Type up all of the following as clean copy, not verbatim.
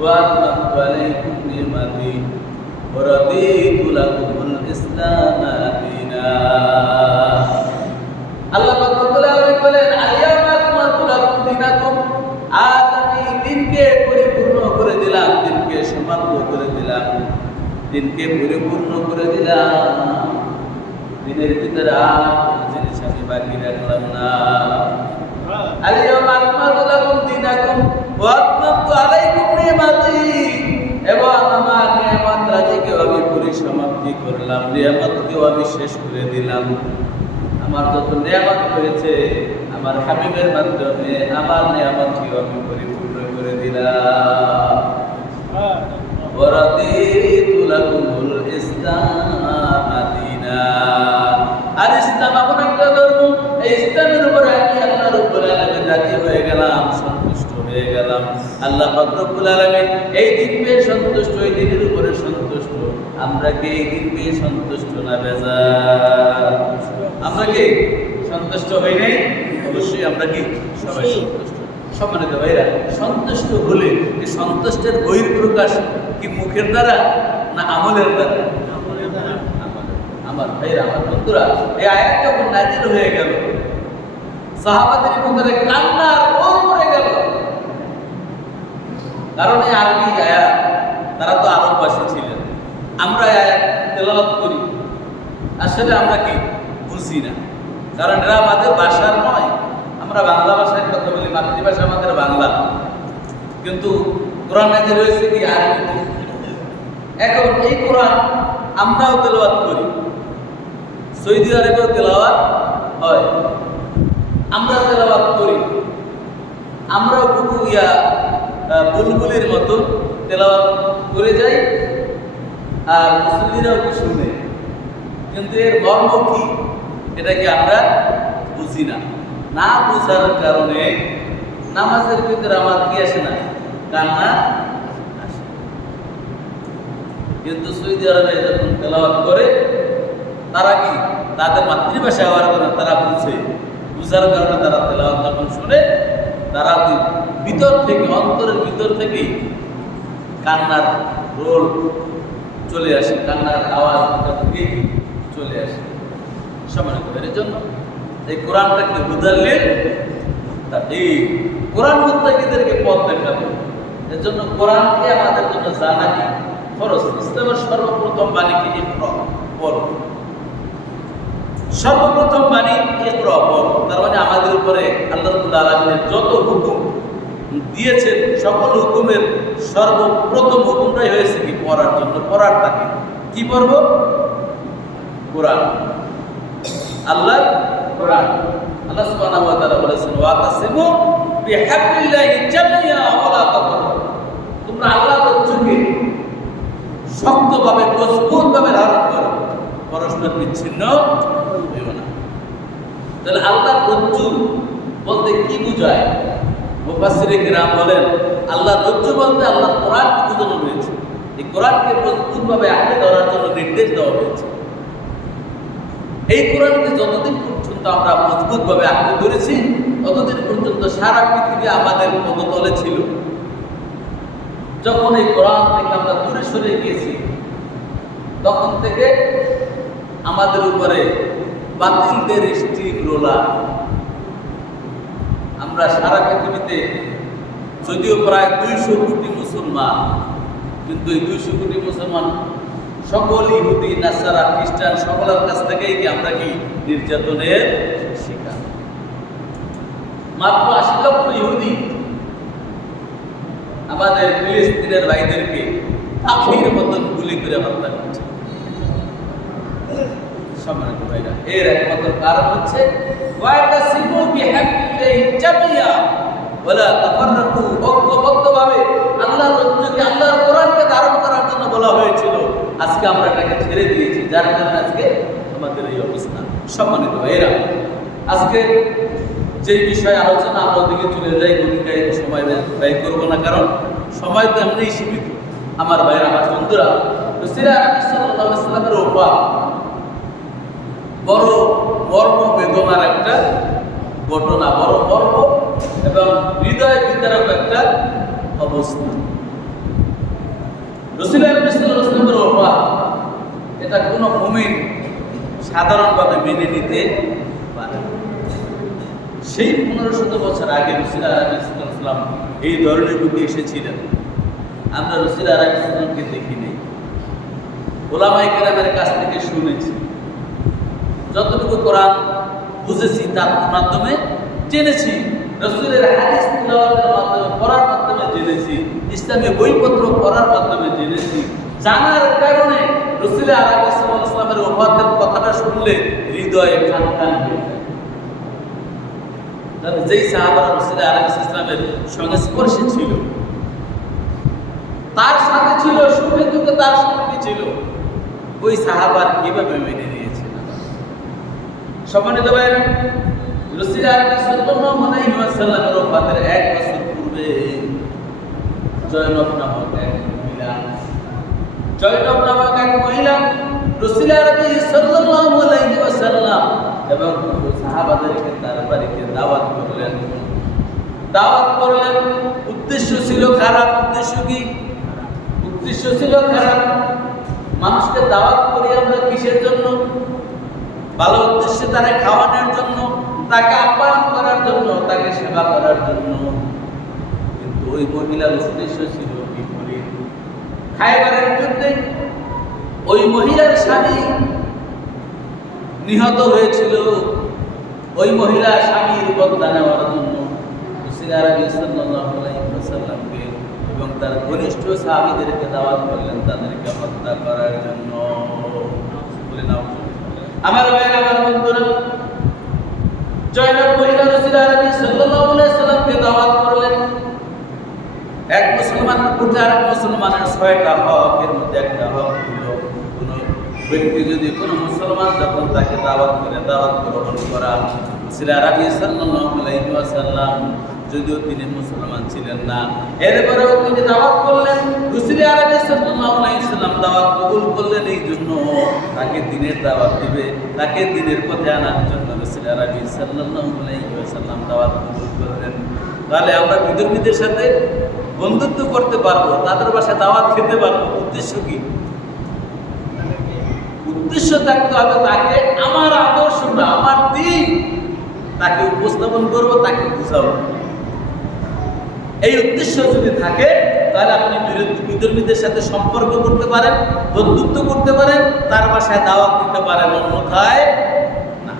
وأتممت عليكم نعمتي ورضيت لكم الإسلام دينا আল্লাহ পাক রব্বুল আলামিন বলেন আল-ইয়াওমা আকমালতু লাকুম দীনাকুম, আজ আমি দিনকে পরিপূর্ণ করে দিলাম, দিনকে সমাপ্ত করে দিলাম, দিনকে পরিপূর্ণ করে দিলাম। দিনের ভিতরে আর কোনো জিনিস আমি বাকি রাখলাম না। আল-ইয়াওমা আকমালতু লাকুম দীনাকুম ওয়া আতমামতু আলাইকুম নি'মাতি, এবং আমার নিয়ামত রাজিকেও আমি পরিসমাপ্তি করলাম, নিয়ামতকেও আমি শেষ করে দিলাম। আমার যত নিয়ামত হয়েছে আমার হাবিবের মাধ্যমে আমার নিয়ামতকেও আমি পরিপূর্ণ করে দিলাম। ওয়ারাদিতু লাকুমুল ইসলাম দীনা, আর ইসলাম এমন একটা ধর্ম, এই ইসলামের উপরে আমি আল্লাহ রাব্বুল আলামিন রাজি হয়ে গেলাম, সন্তুষ্ট হয়ে গেলাম। আল্লাহ পাক রব্বুল আলামিন এই দিন পেয়ে সন্তুষ্ট, এই দিনের উপরে সন্তুষ্ট। আমরা কি এই দিন পেয়ে সন্তুষ্ট না বেজার? আমরা কি সন্তুষ্ট হই নাই? অবশ্যই আমরা কি সবাই সন্তুষ্ট। সম্মানিত ভাইরা, সন্তুষ্ট হলে এই সন্তুষ্টের বহিঃপ্রকাশ কি মুখের দ্বারা না আমলের দ্বারা? আমার ভাইরা, আমার বন্ধুরা, এই আয়াত যখন নাজিল হয়ে গেল, সাহাবাদের ভিতরে কান্নার ওর পড়ে গেল। কারণ এই আরবি আয়াত, তারা তো আরববাসী ছিলেন। আমরা আয়াত তেলাওয়াত করি, আসলে আমরা কি বুঝি না, কারণ এরা আমাদের ভাষার নয়। আমরা বাংলা ভাষায় কথা বলি, মাতৃভাষা আমাদের বাংলা, কিন্তু কোরআন নাজিল হয়েছে কি আরবি। এখন এই কোরআন আমরাও তেলাওয়াত করি, সৌদি আরবেও তেলাওয়াত হয়, আমরা তেলাওয়াত করি, আমরাও খুব বুলবুলির মতো তেলাওয়াত করে যাই, আর মুসলিমরাও কি শুনে, কিন্তু এর মর্ম কি এটা কি আমরা বুঝি না। না বুঝার কারণে নামাজের ভিতরে আমার কি আসে না, কান্না আসে। কিন্তু সৌদি আরবে যখন তেলাওয়াত করে, তারা কি তাদের মাতৃভাষা হওয়ার কারণে তারা বুঝার কারণে তারা তেলাওয়াত যখন শুনে, তারা ভিতর থেকে, অন্তরের ভিতর থেকেই কান্নার রোল চলে আসে, কান্নার আওয়াজ ভিতর থেকে চলে আসে। সম্মানিত এর জন্য এই কোরআনটাকে বুঝালে এই কোরআন মুত্তাকিদেরকে পথ দেখাবে। এর জন্য কোরআনকে আমাদের জন্য জানা কি ফরজ। ইসলামের সর্বপ্রথম বাণী কি? ইকরা, পড়ো। সর্বপ্রথম বাণী ইকরা, পড়ো। তার মানে আমাদের উপরে আল্লাহ রাব্বুল আলামিনের যত হুকুম দিয়েছেন, সকল হুকুমের সর্বপ্রথম হুকুমটাই হয়েছে কি? পড়ার জন্য। পড়ার তাকে কি পড়ব? কোরআন, আল্লাহ কোরআন। আল্লাহ সুবহানাহু ওয়া তাআলা বলেছেন ওয়াতাসিমু বিহাবলিল্লাহি জামিয়া ওয়া লা তাফাররাকু, তোমরা আল্লাহর রজ্জুকে শক্তভাবে, মজবুতভাবে ধারণ করো, পরস্পর বিচ্ছিন্ন হইও না। তাহলে আল্লাহর রজ্জু বলতে কি বোঝায়? মুফাসসিরে কিরাম বলেন আল্লাহর রজ্জু বলতে আল্লাহর কোরআনকে বোঝানো হয়েছে। এই কোরআনকে মজবুতভাবে আঁকড়ে ধরার জন্য নির্দেশ দেওয়া হয়েছে। এই কোরআনকে যতদিন পর্যন্ত আমরা মজবুতভাবে আঁকড়ে ধরেছি, ততদিন পর্যন্ত সারা পৃথিবী আমাদের পদতলে ছিল। যখন এই কোরআন থেকে আমরা দূরে সরে গিয়েছি, তখন থেকে আমাদের উপরে বাতিলদের স্টিম রোলার। আমরা সারা পৃথিবীতে যদিও প্রায় 200 কোটি মুসলমান, কিন্তু এই 200 কোটি মুসলমান সকল ইহুদি, নাসারা, খ্রিস্টান সকলের কাছ থেকেই কি আমরা কি নির্যাতনের শিকার। মাত্র 80 লক্ষ ইহুদি আমাদের ফিলিস্তিনের ভাইদেরকে পাখির মতন গুলি করে হত্যা করছে। সম্মানিত ভাইরা, এর একমাত্র কারণ হচ্ছে ওয়াতাসিমু বিহাবলিল্লাহি জামিয়া ওয়া লা তাফাররাকু, ঐক্যবদ্ধভাবে আল্লাহর রজ্জুকে, আল্লাহর কোরআনকে ধারণ করার জন্য বলা হয়েছিল। আজকে আমরা এটাকে ছেড়ে দিয়েছি, যার কারণে আজকে আমাদের এই অবস্থা। সম্মানিত ভাইরা, আজকে যে বিষয় আলোচনা আমরা ওদিকে চলে যাই, ভূমিকায় সময় ব্যয় করবো না, কারণ সময় তো এমনিই সীমিত। আমার ভাইরা, আমার বন্ধুরা, রাসূল সাল্লাল্লাহু আলাইহি ওয়াসাল্লামের ওফাত বড় মর্ম বেদনার একটা ঘটনা, বড় মর্ম এবং হৃদয় বিদারক একটা অবস্থা। রাসূলুল্লাহ সাল্লাল্লাহু আলাইহি ওয়াসাল্লামের ওফাত এটা কোনো মুমিন সাধারণভাবে মেনে নিতে পারে না। সেই 1500 বছর আগে রাসূলুল্লাহ সাল্লাল্লাহু আলাইহি ওয়াসাল্লাম এই ধরনের যুগে এসেছিলেন। আমরা রাসূলুল্লাহ সাল্লাল্লাহু আলাইহি ওয়াসাল্লামকে দেখিনি, ওলামায়ে কেরামের কাছ থেকে শুনেছি, যতটুকু কোরআন বুঝেছি তার মাধ্যমে জেনেছি, রাসূলের হাদিস তিলাওয়াতের মাধ্যমে পড়ার মাধ্যমে জেনেছি, ইসলামী বইপত্র পড়ার মাধ্যমে জেনেছি। জানার কারণে রাসূল আরবি সাল্লাল্লাহু আলাইহি ওয়াসাল্লামের ওফাতের কথাটা শুনলে হৃদয়ে টান টান হয়ে যায়। তাহলে যেই সাহাবারা রাসূল আরবি ইসলামের সংস্পর্শে ছিল, তার সাথে ছিল, সুখে দুঃখে তার সঙ্গে ছিল, ওই সাহাবার কিভাবে মেনে নিয়েছিল? সম্মানিত ভাইরা, রাসূল আরবি সাল্লাল্লাহু আলাইহি ওয়াসাল্লামের ওফাতের 1 বছর পূর্বে জয়নব নামক এক মহিলা রাসূল আরবি সাল্লাল্লাহু আলাইহি ওয়াসাল্লাম এবং সাহাবাদেরকে তার বাড়িতে দাওয়াত করলেন। উদ্দেশ্য ছিল খারাপ। উদ্দেশ্য কি? উদ্দেশ্য ছিল খারাপ। মানুষকে দাওয়াত করি আমরা কিসের জন্য? ভালো উদ্দেশ্যে তারে খাওয়ানোর জন্য, তাকে আপ্যায়ন করার জন্য, তাকে সেবা করার জন্য। কিন্তু ওই মহিলার উদ্দেশ্য ছিল বিপরীত। খায়বারের যুদ্ধে ওই মহিলার স্বামী নিহত হয়েছিল। ওই মহিলা স্বামীর বদলা নেওয়ার জন্য রাসূল আরবি সাল্লাল্লাহু আলাইহি ওয়াসাল্লামকে এবং তার ঘনিষ্ঠ সাহাবীদেরকে দাওয়াত করলেন তাদেরকে হত্যা করার জন্য। আমার ভাইরা, আমার বন্ধুরা, জয়নব মহিলা রাসূল আরবি সাল্লাল্লাহু আলাইহি ওয়াসাল্লামকে দাওয়াত করলেন। এক মুসলমানের প্রতি আরেক মুসলমানের 6টা হক, এর মধ্যে একটা হক হলো কোন ব্যক্তি যদি কোনো মুসলমান যখন তাকে দাওয়াত করে দাওয়াত গ্রহণ করা। রাসূল আরবি সাল্লাল্লাহু আলাইহি ওয়াসাল্লাম যদিও তিনি মুসলমান ছিলেন না, এরপরেও তিনি দাওয়াত করলেন। রাসূল আরবি সাল্লাল্লাহু আলাইহি ওয়াসাল্লাম দাওয়াত কবুল করলেন। এই জন্য তাকে দ্বীনের দাওয়াত দিবে, তাকে দ্বীনের পথে আনার জন্য রাসূল আরবি সাল্লাল্লাহু আলাইহি ওয়াসাল্লাম দাওয়াত কবুল করলেন। তাহলে আমরা বিধর্মীদের সাথে বন্ধুত্ব করতে পারবো, তাদের বাসায় দাওয়াত খেতে পারবো। উদ্দেশ্য কি? উদ্দেশ্য থাকতে হবে তাকে আমার আদর্শটা, আমার দিন তাকে উপস্থাপন করবো, তাকে বুঝাবো। এই উদ্দেশ্য যদি থাকে তাহলে আপনি বিধর্মীদের সাথে সম্পর্ক করতে পারেন, বন্ধুত্ব করতে পারেন, তার বাসায় দাওয়াত দিতে পারেন। অন্যথায় না।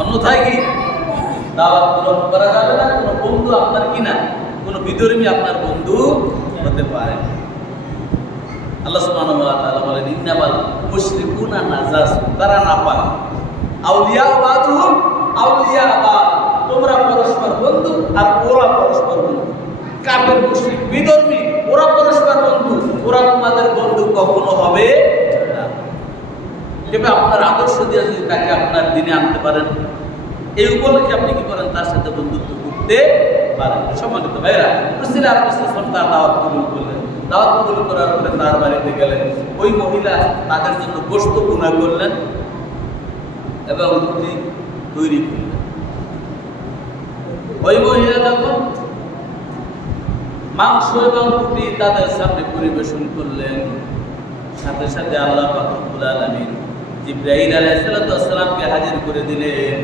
অন্যথায় কি দাওয়াত গ্রহণ করা যাবে না। কোনো বন্ধু আপনার কি না, কোনো বিধর্মী আপনার বন্ধু হতে পারে। আল্লাহ সুবহানাহু ওয়া তাআলা বলেন, ইন্নামাল মুশরিকুনা নাজাসুন, তারা নাপাক। আউলিয়া বাদুহুম আউলিয়া বাদ, তোমরা পরস্পর বন্ধু আর ওরা পরস্পর বন্ধু। কাফের, মুশরিক, বিধর্মী ওরা পরস্পর বন্ধু, ওরা তোমাদের বন্ধু কখনো হবে না। তবে আপনার আদর্শ দিয়ে যদি তাকে আপনার দিনে আনতে পারেন, এই উপলক্ষে আপনি কি করেন? তার সাথে বন্ধুত্ব করতে পারেন। সম্মানিত ভাইরা, রাসূল আরবি সাল্লাল্লাহু তার দাওয়াত কবুল করলেন। দাওয়াত কবুল করার পরে তার বাড়িতে গেলেন। ওই মহিলা তাদের জন্য গোশত ভুনা করলেন এবং রুটি তৈরি করলেন। ওই মহিলা যখন মাংস এবং রুটি তাদের সামনে পরিবেশন করলেন, সাথে সাথে আল্লাহ পাক রব্বুল আলামিন জিবরাইল আলাইহিস সালামকে হাজির করে দিলেন।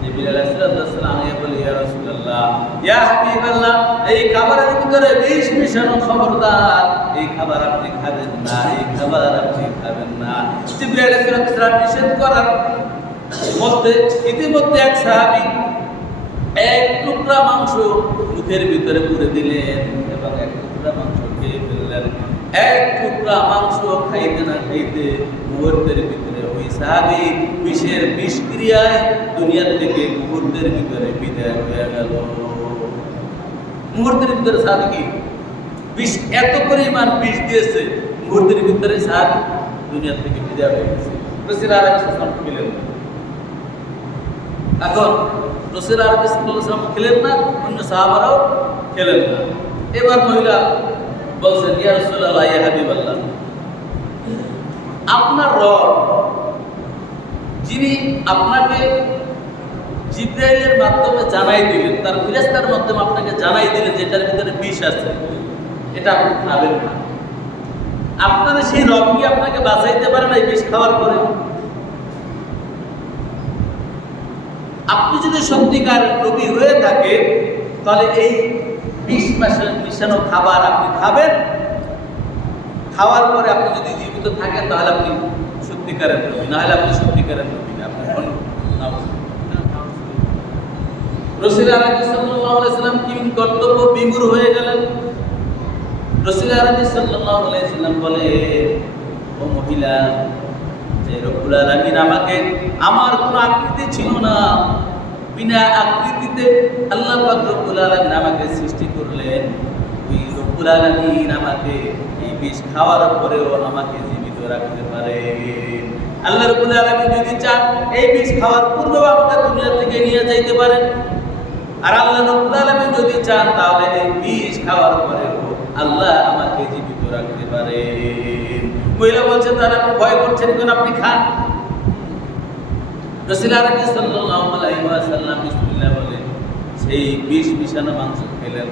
জিবরাইল আলাইহিস সালাম বলে, ইয়া রাসূলুল্লাহ, ইয়া হাবিবাল্লাহ, এই খাবারের ভিতরে বিষ মিশানো, খবরদার এই খাবার আপনি খাবেন না, এই খাবার আপনি খাবেন না। জিবরাইল আলাইহিস সালাম নিষেধ করার মধ্যে ইতিমধ্যে এক সাহাবী এক টুকরা মাংস মুখের ভিতরে পুরে দিলেন এবং এক টুকরা মাংস খেয়ে ফেললেন। এক টুকরা মাংস খাইতে না খাইতে মুহূর্তের ভিতরে ওই সাহাবী বিষের বিষক্রিয়ায় দুনিয়ার থেকে মুহূর্তের ভিতরে বিদায় হয়ে গেল। মুহূর্তের ভিতরে সাহাবী কি বিষ, এত পরিমাণ বিষ দিয়েছে, মুহূর্তের ভিতরে সাহাবী দুনিয়ার থেকে বিদায় হয়ে গেছে। রাসূল আলাইহিস সালাম খেলেন। এখন রাসূল আলাইহিস সালাম খেলেন না, অন্য সাহাবারাও খেলেন না। এবার মহিলা বলছেন, ইয়া রাসূলুল্লাহ, ইয়া হাবিবাল্লাহ, আপনার রব যিনি আপনাকে জিবরাইলের মাধ্যমে জানাই দিলেন, তার ফেরেশতার মাধ্যমে আপনাকে জানাই দিলেন যে এটার ভিতরে বিষ আছে, এটা আপনি খাবেন না। আপনার সেই রব কি আপনাকে বাঁচাইতে পারে না এই বিষ খাওয়ার পরে? আপনি যদি সত্যিকার নবী হয়ে থাকে তাহলে এই বিষ মিশানো খাবার আপনি খাবেন, খাওয়ার পরে আপনি যদি জীবিত থাকেন তাহলে আপনি সত্যিকারের নবী, না হলে আপনি সত্যিকারের নবী না। আপনি রাসূল আলাইহিস সাল্লাল্লাহু আলাইহি সাল্লাম কি কর্তব্য বিমূঢ় হয়ে গেলেন। রাসূল আলাইহিস সাল্লাল্লাহু আলাইহি সাল্লাম বলে, ও মহিলা, যে রব্বুল আলামিন আমাকে, আমার কোনো আকৃতি ছিল না, বিনা আকৃতিতে আল্লাহ পাক রব্বুল আলামিন আমাকে সৃষ্টি করলেন। ওই রব্বুল আলামিন আমাকে এই বিষ খাওয়ার পরেও আমাকে জীবিত রাখতে পারে। আল্লাহ রব্বুল আলামিন যদি চান এই বিষ খাওয়ার পূর্বেও আমাকে দুনিয়া থেকে নিয়ে যাইতে পারেন, আর আল্লাহ রব্বুল আলামিন যদি চান তাহলে এই বিষ খাওয়ার পরেও আল্লাহ আমাকে জীবিত রাখতে পারে। মহিলা বলছে, তাহলে আপনি ভয় করছেন কেন? আপনি খান। রাসূল আরবি সাল্লাল্লাহু আলাইহি ওয়াসাল্লাম বিসমিল্লাহ বলে সেই বিষ মিশানো মাংস খেলেন।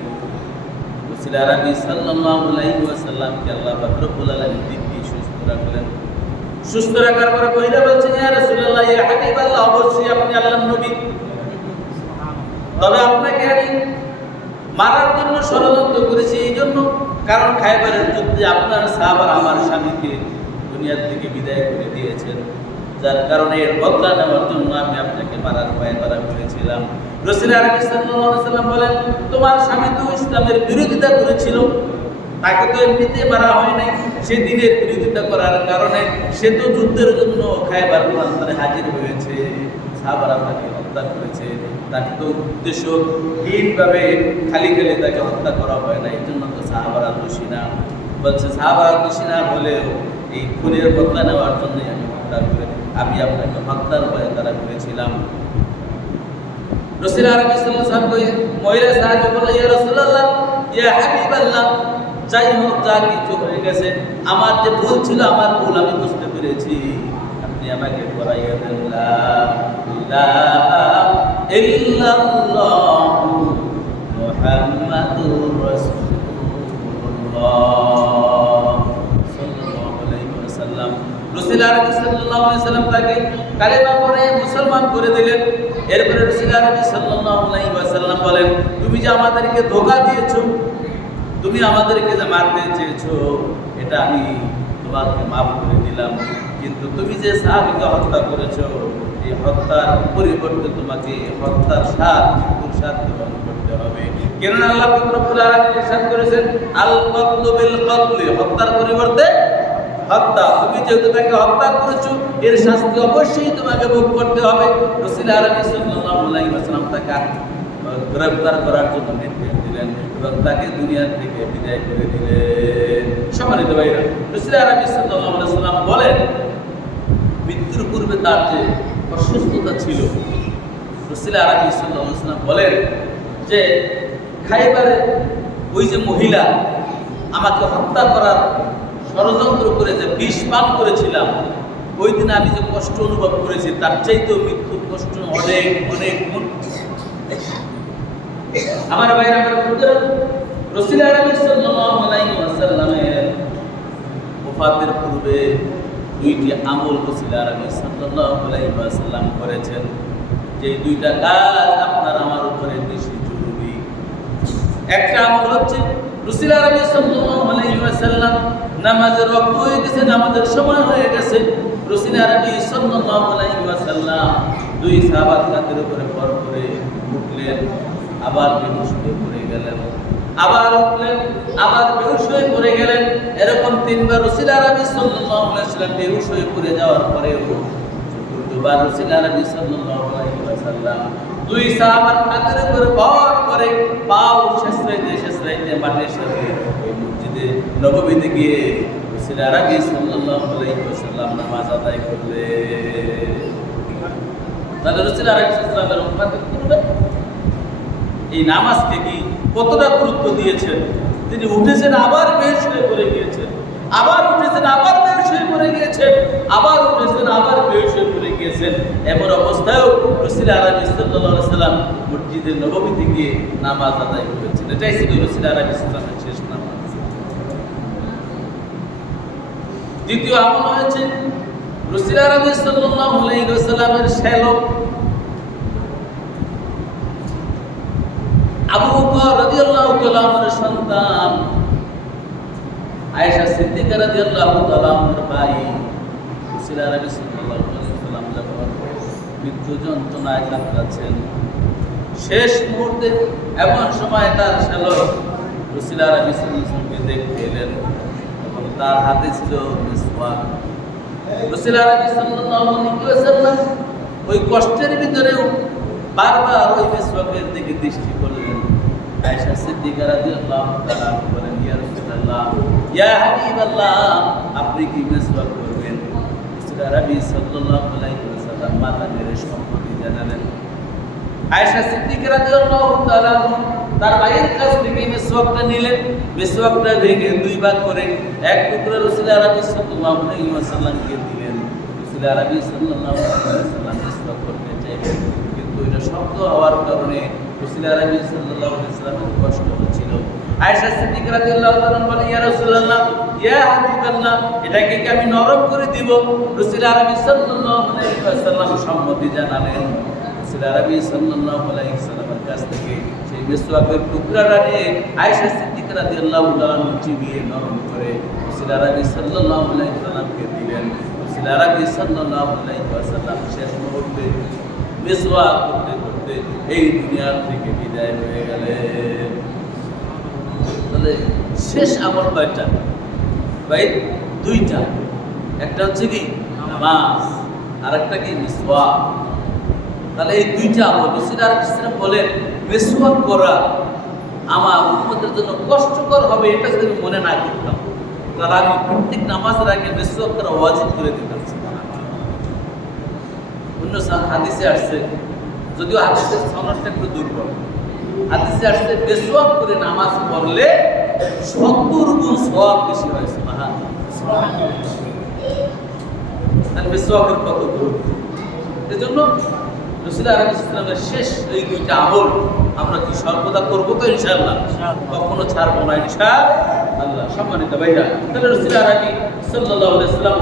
রাসূল আরবি সাল্লাল্লাহু আলাইহি ওয়াসাল্লামকে আল্লাহ পাক রব্বুল আলামিন দিব্যি সুস্থ রাখলেন। সুস্থ রাখার পরে মহিলা বলছে, ইয়া রাসূলুল্লাহ, ইয়া হাবিবাল্লাহ, অবশ্যই আপনি আল্লাহর নবী, তবে আপনাকে আমি মারার জন্য ষড়যন্ত্র করেছি এই জন্য, কারণ খায়বারের যুদ্ধে আপনার সাহাবারা আমার স্বামীকে দুনিয়া থেকে বিদায় করে দিয়েছেন, যার কারণে এর বদলা নেওয়ার জন্য আমি আপনাকে মারার পায়ে ধরা করেছিলাম। রাসূল আরবি সাল্লাল্লাহু আলাইহি ওয়াসাল্লাম বলেন, তোমার স্বামী তো ইসলামের বিরোধিতা করেছিল, তাকে তো এমনিতে মারা হয় নাই, সে দিনের বিরোধিতা করার কারণে সে তো যুদ্ধের জন্য খায়বার প্রান্তরে হাজির হয়েছে, সাহাবারা তাকে হত্যা করেছে, তাকে তো উদ্দেশ্যহীনভাবে খালি খালি তাকে হত্যা করা হয় না, এই জন্য তো সাহাবারা দোষী না। বলছে, সাহাবারা দোষী না হলেও এই খুনের বদলা নেওয়ার জন্য আমি আপনাকে হত্যার ভয়ে তারা করেছিলাম। রাসূল আরবি সাল্লাল্লাহু আলাইহি ওয়াসাল্লাম মহিলা সাহাবী বলল, ইয়া রাসূলুল্লাহ, ইয়া হাবিবাল্লাহ, যাই হোক যা কিছু হয়ে গেছে, আমার যে ভুল ছিল, আমার ভুল আমি বুঝতে পেরেছি, আপনি আমাকে পড়াইয়া দেন লা ইলাহা ইল্লাল্লাহু মুহাম্মাদুর রাসূলুল্লাহ সাল্লাল্লাহু আলাইহি ওয়াসাল্লাম। রাসূল আরবি সাল্লাল্লাহু আলাইহি ওয়াসাল্লাম তাকে কালেমা পড়ে মুসলমান করে দিলেন। এরপরে রাসূল আরবি সাল্লাল্লাহু আলাইহি ওয়াসাল্লাম বলেন, তুমি যে আমাদেরকে ধোঁকা দিয়েছো, তুমি আমাদেরকে যে মারতে চেয়েছো, এটা আমি তোমাকে মাফ করে দিলাম, কিন্তু তুমি যে সাহাবীকে হত্যা করেছো, এই হত্যার পরিবর্তে তোমাকে হত্যার মৃত্যুর স্বাদ গ্রহণ করতে হবে। কেননা আল্লাহ পাক রব্বুল আলামিন ইরশাদ করেছেন, আল কতলু বিল কতলি, হত্যার পরিবর্তে হত্যা। তুমি যেহেতু তাকে হত্যা করেছো, এর শাস্তি অবশ্যই তোমাকে ভোগ করতে হবে। রাসূল আরবি সাল্লাল্লাহু আলাইহি ওয়াসাল্লাম তাকে গ্রেফতার করার জন্য নির্দেশ দিলেন এবং তাকে দুনিয়া থেকে বিদায় করে দিলেন। সম্মানিত ভাইরা, রাসূল আরবি সাল্লাল্লাহু আলাইহি ওয়াসাল্লাম বলেন, মৃত্যুর পূর্বে তার যে অসুস্থতা ছিল, রাসূল আরবি সাল্লাল্লাহু আলাইহি ওয়াসাল্লাম বলেন যে খায়বারে ওই যে মহিলা আমাকে হত্যা করার ষড়যন্ত্র করে যে বিষ পান করেছিলাম, ওই দিন আমি যে কষ্ট অনুভব করেছি তার চাইতেও মৃত্যুর কষ্ট অনেক অনেক গুণ। আমার ভাইরা, আমার বন্ধুরা, রাসূল আরবি সাল্লাল্লাহু আলাইহি ওয়াসাল্লামের ওফাতের পূর্বে দুইটি আমল রাসূল আরবি সাল্লাল্লাহু আলাইহি ওয়াসাল্লাম করেছেন, যে দুইটা কাজ আপনার আমার উপরে বেশি জরুরি। একটা আমল হচ্ছে, রাসূল আরবি সাল্লাল্লাহু আলাইহি ওয়াসাল্লাম নামাজের ওয়াক্ত হয়ে গেছে, নামাজের সময় হয়ে গেছে, রাসূল আরবি সাল্লাল্লাহু আলাইহি ওয়াসাল্লাম দুই সাহাবার কাঁধের উপরে ভর করে উঠলেন, আবার বেহুশ হয়ে পড়ে গেলেন, আবার উঠলেন, আবার বেহুশ হয়ে পড়ে গেলেন। এরকম তিনবার রাসূল আরবি সাল্লাল্লাহু আলাইহি ওয়াসাল্লাম বেহুশ হয়ে পড়ে যাওয়ার পরেও চতুর্থবার রাসূল আরবি সাল্লাল্লাহু আলাইহি ওয়াসাল্লাম দুই সাহাবার কাঁধের উপরে ভর করে পাও শেষরাইতে মাটির সাথে ওই মসজিদে নববীতে গিয়ে রাসূল আরবি সাল্লাল্লাহু আলাইহি ওয়াসাল্লাম নামাজ আদায় করলেন। তাহলে রাসূল আরবি সাল্লাল্লাহু আলাইহি ওয়াসাল্লাম এই নামাজকে কি কতটা গুরুত্ব দিয়েছেন। তিনি উঠেছেন, আবার বেহুশ হয়ে পড়ে গিয়েছেন, আবার উঠেছেন, আবার বেহুশ হয়ে পড়ে গিয়েছেন, আবার উঠেছেন, আবার বেহুশ হয়ে পড়ে গিয়েছেন। এমন অবস্থায়ও রাসূল আরবি সাল্লাল্লাহু আলাইহি ওয়াসাল্লাম মসজিদে নববীতে গিয়ে নামাজ আদায় করেছেন। এটাই ছিল রাসূল আরবি সাল্লাল্লাহু আলাইহি ওয়াসাল্লামের শেষ নামাজ। দ্বিতীয় আমল হয়েছে রাসূল আরবি সাল্লাল্লাহু আলাইহি ওয়াসাল্লামের শ্যালক আবু বকর রাদিয়াল্লাহু তাআলা আনহুর সন্তান আয়েশা সিদ্দিকা রাদিয়াল্লাহু তাআলা আনহার ভাই রাসূল আরবি সাল্লাল্লাহু আলাইহি ওয়াসাল্লাম যখন মৃত্যু যন্ত্রণায় কাতরাচ্ছেন শেষ মুহূর্তে এমন সময় তার শ্যালক রাসূল আরবি সাল্লাল্লাহু আলাইহি ওয়াসাল্লামকে দেখতে এলেন এবং তার হাতে ছিল মিসওয়াক। রাসূল আরবি সাল্লাল্লাহু আলাইহি ওয়াসাল্লাম ওই কষ্টের ভিতরেও বারবার ওই মিসওয়াকের দিকে দৃষ্টি করলেন। আয়েশা সিদ্দিকা রাদিয়াল্লাহু তাআলা বলেন, ইয়া রাসূলুল্লাহ, ইয়া হাবিবাল্লাহ, আপনি কি মিসওয়াক করবেন? রাসূল আরবি সাল্লাল্লাহু আলাইহি ওয়াসাল্লাম মাথা নেড়ে সম্মতি জানালেন। আয়েশা সিদ্দিকা রাদিয়াল্লাহু তাআলা তার ভাইয়ের কাছ থেকে মিসওয়াকটা নিলেন। মিসওয়াকটা ভেঙে দুই ভাগ করে এক টুকরা রাসূল আরবি সাল্লাল্লাহু আলাইহি ওয়াসাল্লামকে দিলেন। রাসূল আরবি সাল্লাল্লাহু আলাইহি ওয়াসাল্লাম মিসওয়াক করতে চাইলেন, কিন্তু এটা শব্দ হওয়ার কারণে রাসূল আরবি সাল্লাল্লাহু আলাইহি ওয়াসাল্লামের কষ্ট হচ্ছিল। আয়েশা সিদ্দিকা রাদিয়াল্লাহু তাআলা বলেন, ইয়া রাসূলুল্লাহ, ইয়া হাবিবাল্লাহ, এটাকে কি আমি নরম করে দিব? রাসূল আরবি সাল্লাল্লাহু আলাইহি ওয়াসাল্লাম সম্মতি জানালেন। রাসূল আরবি সাল্লাল্লাহু আলাইহি ওয়াসাল্লামের কাছ থেকে সেই মিসওয়াকের টুকরাটা নিয়ে আয়েশা সিদ্দিকা রাদিয়াল্লাহু তাআলা চিবিয়ে নরম করে রাসূল আরবি সাল্লাল্লাহু আলাইহি ওয়াসাল্লামকে দিলেন। রাসূল আরবি সাল্লাল্লাহু আলাইহি ওয়াসাল্লাম শেষ মুহূর্তে মিসওয়াক করতে করতে এই দুনিয়া থেকে বিদায় হয়ে গেলেন। তাহলে শেষ আমল কয়টা ভাই? দুইটা। একটা হচ্ছে কি নামাজ, আর একটা কি মিসওয়াক। তাহলে এই দুইটা আমল রাসূল আরবি সাল্লাল্লাহু বলেন, মিসওয়াক করা আমার উম্মতের জন্য কষ্টকর হবে, এটা যদি আমি মনে না করতাম তাহলে আমি প্রত্যেক নামাজের আগে মিসওয়াক করা ওয়াজিব করে দিতাম। অন্য হাদিসে আসছে, যদিও হাদিসের সনদটা একটু দুর্বল, হাদিসে আসছে মিসওয়াক করে নামাজ পড়লে 70 গুণ সওয়াব বেশি হয়। সুবহানাল্লাহ। তাহলে মিসওয়াকের কত গুরুত্ব! এজন্য রাসূল আরবি সাল্লাল্লাহু শেষ এই দুইটা আমল আমরা কি সর্বদা করবো তো ইনশাআল্লাহ, কখনো ছাড়বো না ইনশাআল্লাহ। সম্মানিত ভাইরা, তাহলে রাসূল আরবি সাল্লাল্লাহু আলাইহি ওয়াসাল্লাম